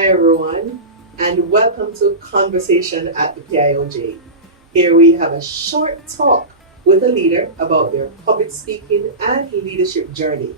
Hi everyone, and welcome to Conversation at the PIOJ. Here we have a short talk with a leader about their public speaking and leadership journey.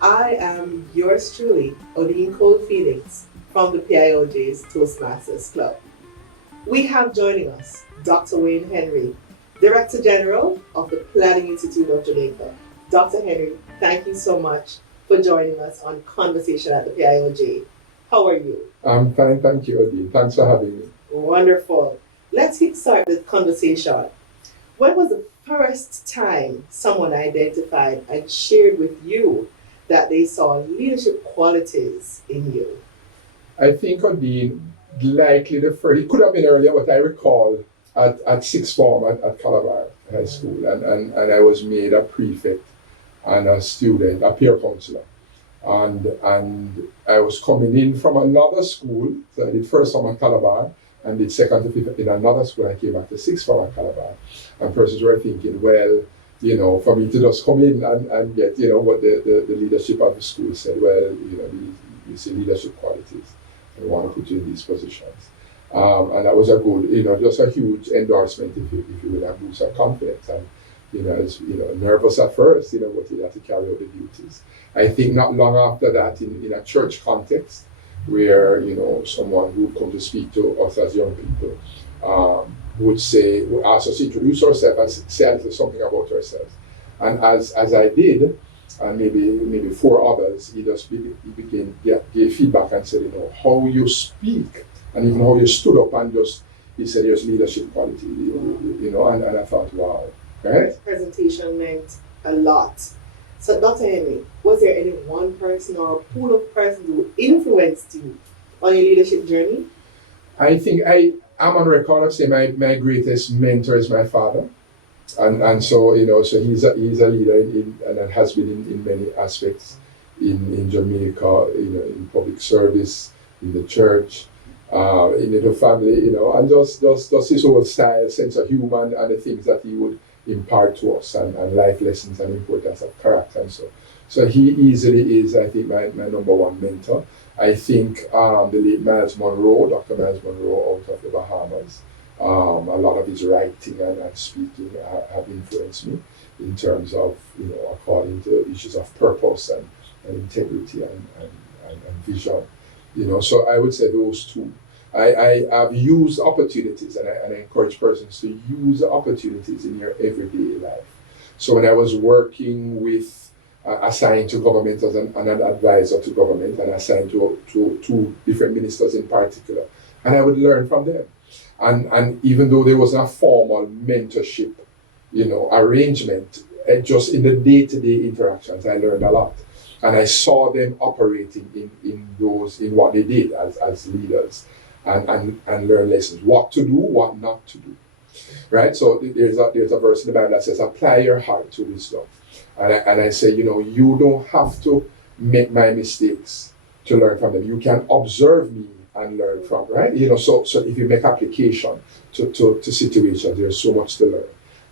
I am yours truly, Odine Cole Felix from the PIOJ's Toastmasters Club. We have joining us Dr. Wayne Henry, Director General of the Planning Institute of Jamaica. Dr. Henry, thank you so much for joining us on Conversation at the PIOJ. How are you? I'm fine, thank you, Odie. Thanks for having me. Wonderful. Let's kickstart the conversation. When was the first time someone identified and shared with you that they saw leadership qualities in you? I think, Odie, likely the first, it could have been earlier, but I recall at sixth form at Calabar High School, and I was made a prefect and a student, a peer counselor. And I was coming in from another school, so I did first form at Calabar and did second to fifth in another school. I came back to sixth form at Calabar, and persons were thinking, well, for me to just come in and get, what the leadership of the school said, well, you see leadership qualities, and we want to put you in these positions. And that was a good, just a huge endorsement, if you will, a boost of confidence. And, nervous at first, but you had to carry out the duties. I think not long after that, in a church context, where, someone who would come to speak to us as young people, would ask us to introduce ourselves and say a little something about ourselves. And as I did, and maybe four others, he gave feedback and said, how you speak, and even how you stood up and he said, there's leadership quality, and I thought, wow. Right? Presentation meant a lot. So, Dr. Henry, was there any one person or a pool of persons who influenced you on your leadership journey? I think I'm on record of saying my greatest mentor is my father. And so, so he's a leader and has been in many aspects in Jamaica, in public service, in the church, in the family, and just his whole style, sense of humor, and the things that he would impart to us, and life lessons and importance of character and so he easily is, I think, my number one mentor. I think the late Miles Monroe, Dr. Miles Monroe out of the Bahamas, a lot of his writing and speaking have influenced me in terms of, according to issues of purpose and integrity and vision. So I would say those two. I have used opportunities, and I encourage persons to use the opportunities in your everyday life. So when I was working with, assigned to government as an advisor to government, and assigned to different ministers in particular, and I would learn from them. And even though there wasn't a formal mentorship, arrangement, just in the day-to-day interactions, I learned a lot. And I saw them operating in what they did as leaders. And learn lessons, what to do, what not to do, right? So there's a verse in the Bible that says, apply your heart to wisdom. And I say, you don't have to make my mistakes to learn from them. You can observe me and learn from, right? So if you make application to situations, there's so much to learn.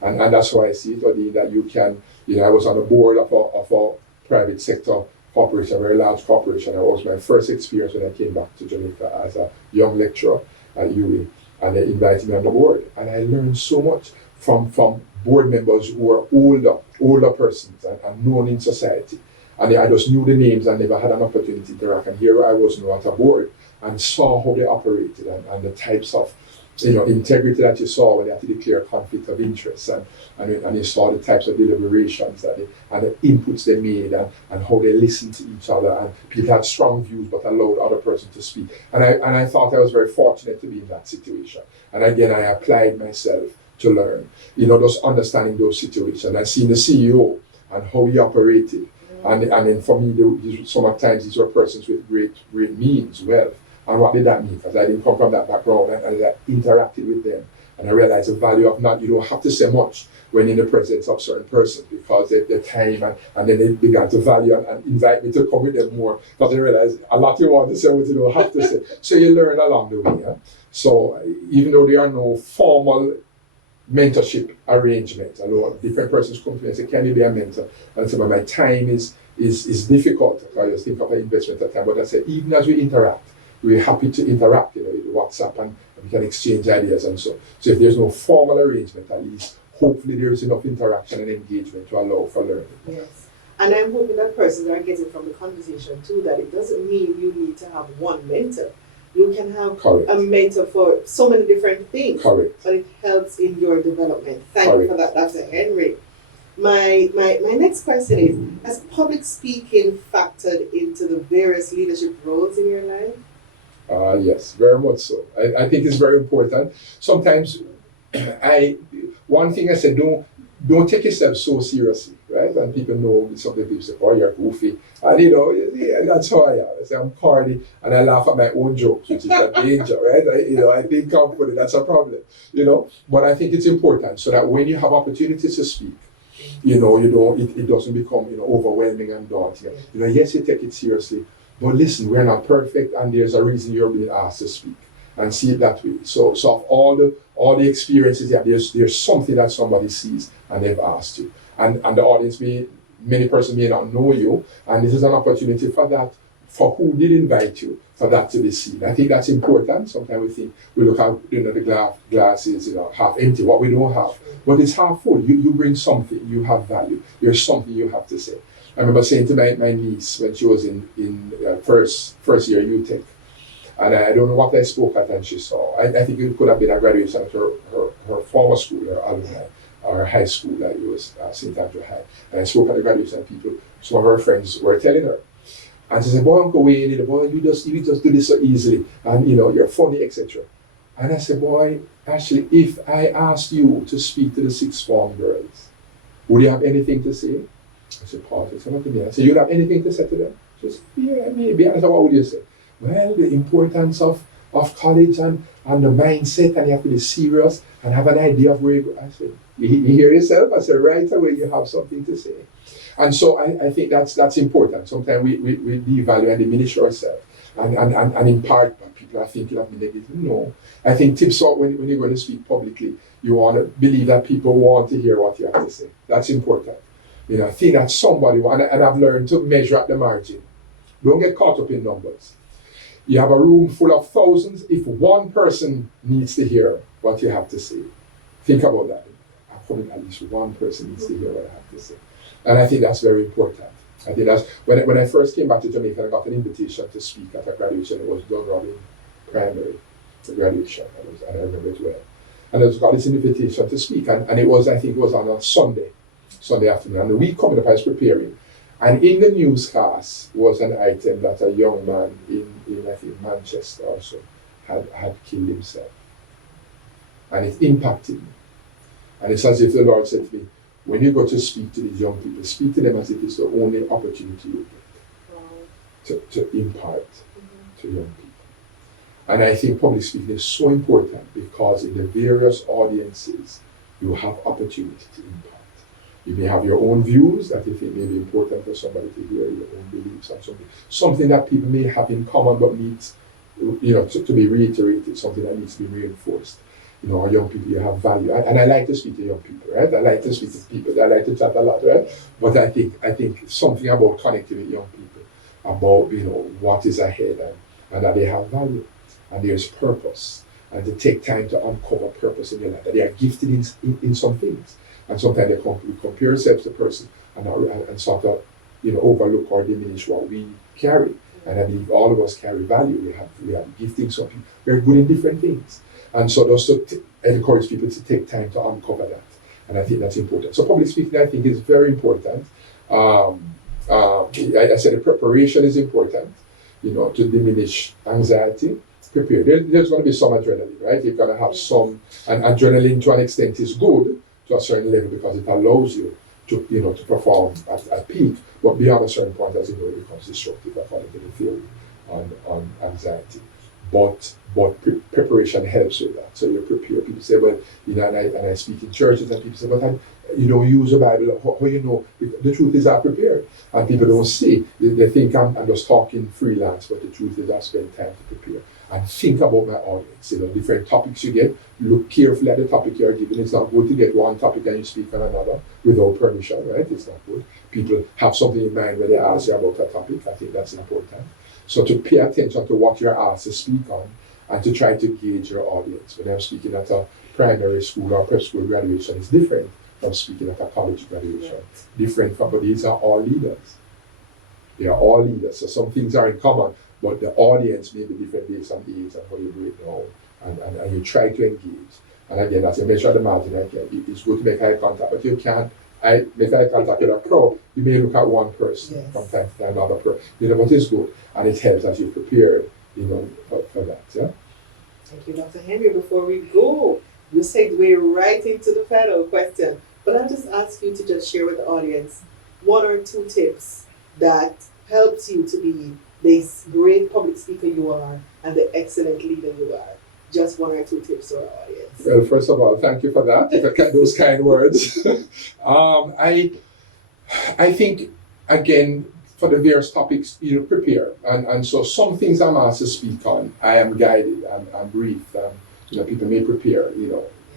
And that's why I see it, Odine, that you can, I was on the board of a private sector corporation, a very large corporation. That was my first experience when I came back to Jamaica as a young lecturer at UWI, and they invited me on the board. And I learned so much from board members who were older persons and known in society. And I just knew the names and never had an opportunity to interact. And here I was at a board and saw how they operated and the types of integrity that you saw when they had to declare conflict of interest, and you saw the types of deliberations and the inputs they made and how they listened to each other, and people had strong views but allowed other person to speak. And I thought I was very fortunate to be in that situation. And again, I applied myself to learn, just understanding those situations and seeing the CEO and how he operated. And then for me, sometimes these were persons with great means, wealth. And what did that mean? Because I didn't come from that background, and I interacted with them. And I realized the value of you don't have to say much when in the presence of certain persons, because their time, and then they began to value and invite me to come with them more. Because they realized a lot you want to say, what you don't have to say. So you learn along the way. Yeah? So even though there are no formal mentorship arrangements, although different persons come to me and say, can you be a mentor? And I say, my time is difficult. I just think of an investment of time. But I say, even as we interact, we're happy to interact, with WhatsApp, and we can exchange ideas and so. So if there's no formal arrangement, at least hopefully there's enough interaction and engagement to allow for learning. Yes. And I'm hoping that persons are getting from the conversation too that it doesn't mean you need to have one mentor. You can have Correct. a mentor for so many different things. Correct. But it helps in your development. Thank you for that, Dr. Henry. My next question is, has public speaking factored into the various leadership roles in your life? Yes, very much so. I think it's very important. Sometimes one thing I said, don't take yourself so seriously, right? And people know, some people say, oh, you're goofy. And yeah, that's how I am. I say, I'm corny, and I laugh at my own jokes, which is a danger, right? I think confident, that's a problem, But I think it's important so that when you have opportunities to speak, it doesn't become, overwhelming and daunting. Yes, you take it seriously, but listen, we're not perfect, and there's a reason you're being asked to speak, and see it that way. So of all the experiences, there's something that somebody sees and they've asked you, and the audience many persons may not know you, and this is an opportunity for who did invite you, for that to be seen. I think that's important. Sometimes we think we look at the glass is half empty, what we don't have, but it's half full. You bring something, you have value. There's something you have to say. I remember saying to my niece when she was in first year UTech, and I don't know what I spoke at, and she saw. I think it could have been a graduation at her former school, her alumni, or her high school, that it was St. Andrew High. And I spoke at the graduation, and some of her friends were telling her. And she said, boy, Uncle Wayne, boy, you just do this so easily, and you're funny, etc. And I said, boy, actually, if I asked you to speak to the sixth form girls, would you have anything to say? I said, Paul, it's not to me. I said, you'd have anything to say to them? Just, yeah, maybe. I said, what would you say? Well, the importance of college and the mindset, and you have to be serious and have an idea of where you go. I said, you hear yourself? I said, right away you have something to say. And so I think that's important. Sometimes we devalue and diminish ourselves. And in part, people are thinking of me negative. No. I think tips out when you're going to speak publicly, you want to believe that people want to hear what you have to say. That's important. I think that somebody, and I've learned to measure at the margin. Don't get caught up in numbers. You have a room full of thousands. If one person needs to hear what you have to say, think about that. At least one person needs to hear what I have to say. And I think that's very important. I think that's, when I first came back to Jamaica, I got an invitation to speak at a graduation. It was Don Robin Primary, the graduation, and I remember it well. And I got this invitation to speak, and it was, I think it was on a Sunday afternoon. And the week coming up, I was preparing. And in the newscast was an item that a young man in I think Manchester also had killed himself. And it impacted me. And it's as if the Lord said to me, when you go to speak to these young people, speak to them as if it's the only opportunity you get to impart to young people. And I think public speaking is so important because in the various audiences, you have opportunity to impart. You may have your own views that you think may be important for somebody to hear, your own beliefs and something that people may have in common but needs to be reiterated, something that needs to be reinforced. Our young people, you have value. And I like to speak to young people, right? I like to speak to people. I like to chat a lot, right? But I think something about connecting with young people, about, what is ahead and that they have value and there's purpose. And to take time to uncover purpose in your life, that they are gifted in some things. And sometimes we compare ourselves to person and sort of, overlook or diminish what we carry. And I believe all of us carry value. We have gifting. Some people, we're good in different things. And so those to encourage people to take time to uncover that. And I think that's important. So public speaking, I think, is very important. I said the preparation is important, to diminish anxiety. Prepare. There's going to be some adrenaline, right? You're going to have some, and adrenaline to an extent is good to a certain level because it allows you to perform at peak. But beyond a certain point, as it becomes destructive according to the theory on anxiety. But preparation helps with that. So you prepare. People say, well, and I speak in churches, and people say, but you don't use the Bible. How you know? The truth is I prepared. And people don't see. They think I'm just talking freelance, but the truth is I spend time to prepare. And think about my audience. Different topics you get. Look carefully at the topic you're given. It's not good to get one topic and you speak on another without permission, right? It's not good. People have something in mind when they ask you about a topic. I think that's important. So to pay attention to what you're asked to speak on and to try to gauge your audience. When I'm speaking at a primary school or prep school graduation, it's different from speaking at a college graduation. Different from, but these are all leaders. They are all leaders. So some things are in common, but the audience may be different based on age and how you break down and you try to engage. And again, as I mentioned at the margin, it's good to make eye contact, but you can't make eye contact with a crowd. You may look at one person from time to time, another person. But it's good, and it helps as you prepare, for that. Yeah. Thank you, Dr. Henry. Before we go, you segue right into the final question, but I'll just ask you to just share with the audience 1 or 2 tips that helps you to be this great public speaker you are and the excellent leader you are. Just 1 or 2 tips to our audience. Well, first of all, thank you for that, those kind words. I think, again, for the various topics, prepare. And so some things I'm asked to speak on, I am guided, I'm briefed. People may prepare,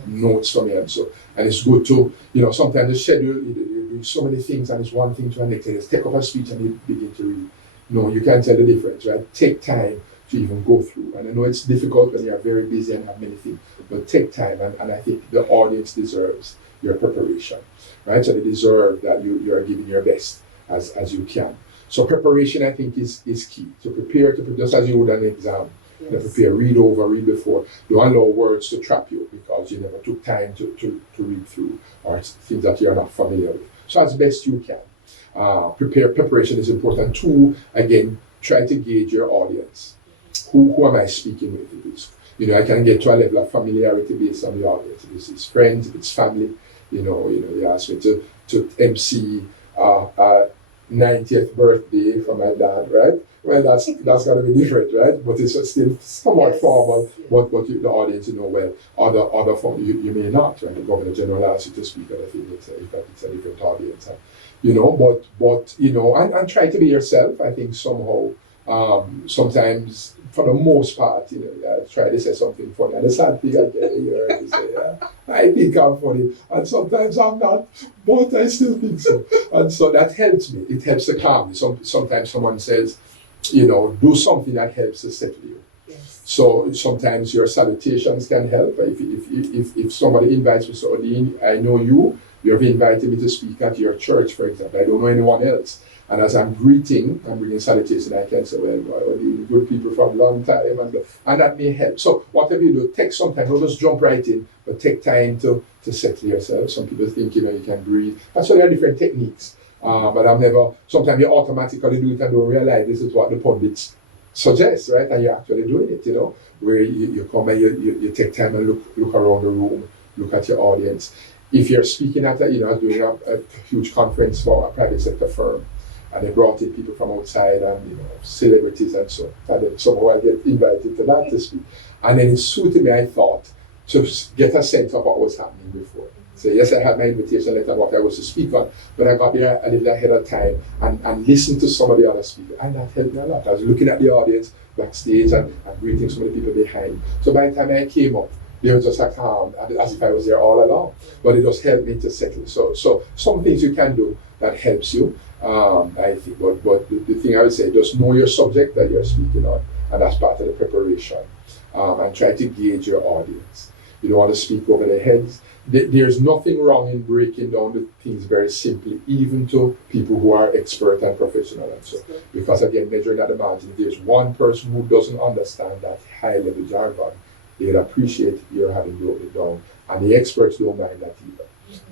notes for me. And it's good to, sometimes the schedule, you do so many things and it's one thing to the next. Just take up a speech and you begin to read. No, you can't tell the difference, right? Take time to even go through. And I know it's difficult when you're very busy and have many things, but take time. And I think the audience deserves your preparation, right? So they deserve that you are giving your best as you can. So preparation, I think, is key. To prepare, just as you would an exam. Prepare, read over, read before. Don't allow words to trap you because you never took time to read through or things that you're not familiar with. So as best you can. Preparation is important. 2, again, try to gauge your audience. Who am I speaking with? I can get to a level of familiarity based on the audience. If it's friends, if it's family, you ask me to MC 90th birthday for my dad, right? Well, that's going to be different, right? But it's still somewhat formal. But the audience, well, other form you may not, right? The Governor General asks you to speak, and I think it's a different audience, but and try to be yourself. I think somehow, sometimes for the most part, I try to say something funny, and the sad thing I get to say, I think I'm funny, and sometimes I'm not, but I still think so, and so that helps me. It helps to calm me. Sometimes someone says, do something that helps to settle you. Yes. So sometimes your salutations can help. If somebody invites me, so Odin, I know you've invited me to speak at your church, for example. I don't know anyone else. And as I'm bringing salutation, I can say, well, Odin, good people from a long time, and that may help. So whatever you do, take some time. Don't just jump right in, but take time to settle yourself. Some people think, you can breathe. And so there are different techniques. But sometimes you automatically do it and don't realize this is what the pundits suggest, right? And you're actually doing it, where you come and you take time and look around the room, look at your audience. If you're speaking at doing a huge conference for a private sector firm, and they brought in people from outside and, celebrities and so on, somehow I get invited to that to speak. And then it suited me, I thought, to get a sense of what was happening before. So yes, I had my invitation letter, what I was to speak on, but I got there a little ahead of time and listened to some of the other speakers, and that helped me a lot. I was looking at the audience backstage and greeting some of the people behind. So by the time I came up, they were just like calm, as if I was there all along. But it just helped me to settle. So some things you can do that helps you, I think. But the thing I would say, just know your subject that you're speaking on, and that's part of the preparation. And try to gauge your audience. You don't want to speak over their heads. There's nothing wrong in breaking down the things very simply, even to people who are expert and professional and so. Because again, measuring at the margin, if there's one person who doesn't understand that high-level jargon, they'd appreciate your having broken it down. And the experts don't mind that either,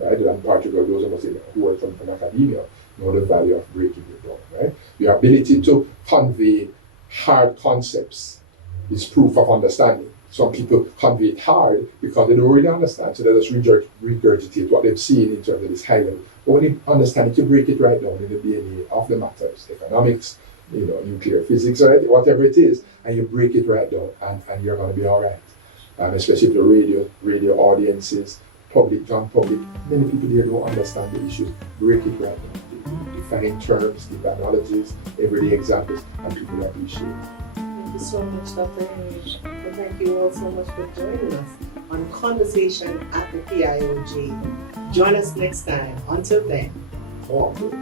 right? And particularly those of us who are from academia know the value of breaking it down, right? Your ability to convey hard concepts is proof of understanding. Some people convey it hard because they don't really understand, so they just regurgitate what they've seen in terms of this high level. But when you understand it, you break it right down in the DNA of the matters, economics, nuclear physics, right? Whatever it is, and you break it right down, and you're going to be all right. Especially if the radio audiences, public, non-public, many people here don't understand the issues. Break it right down. Define terms, give analogies, everyday examples, and people appreciate it. Thank you so much, Dr. Henry. And thank you all so much for joining us on Conversation at the PIOJ. Join us next time. Until then, walk good.